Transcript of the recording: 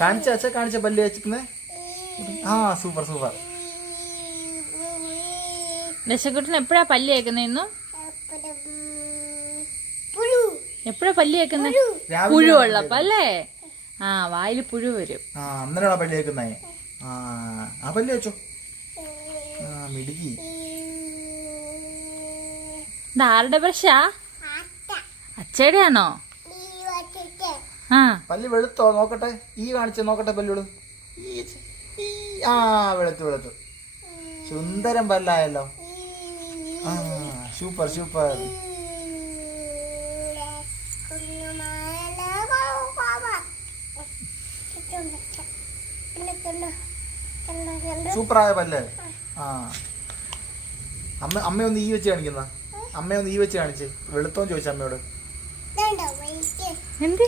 കാണിച്ച അച്ഛ കാണിച്ച പല്ല് വെച്ചിരിക്കുന്നേ. ആ സൂപ്പർ സൂപ്പർ. ദശക്കുട്ടൻ എപ്പോഴാ പല്ല് കേൾക്കുന്നേന്നു? എപ്പോഴാ പല്ല് കേൾക്കുന്നേ? പുഴു ഉള്ളപ്പോ അല്ലേ? ആ വായില് പുഴു വരും. അന്നേരമാണോ പല്ല് കേൾക്കുന്നേ? ആ പല്ല് വെച്ചോ. മിടുക്കി. ഇതാരുടെ ബ്രഷാ? അച്ചയുടെ ആണോ? ആ പല്ല് വെളുത്തോ നോക്കട്ടെ. ഈ കാണിച്ച നോക്കട്ടെ പല്ലുകള്. വെളുത്തു. സുന്ദരം പല്ലായല്ലോ. Super super. സൂപ്പറായ പല്ലേ. അമ്മയൊന്ന് ഈ വെച്ച് കാണിക്കുന്ന. അമ്മയൊന്ന് ഈ വെച്ച് കാണിച്ച് വെളുത്തോന്ന് ചോദിച്ച അമ്മയോട്. എന്ത്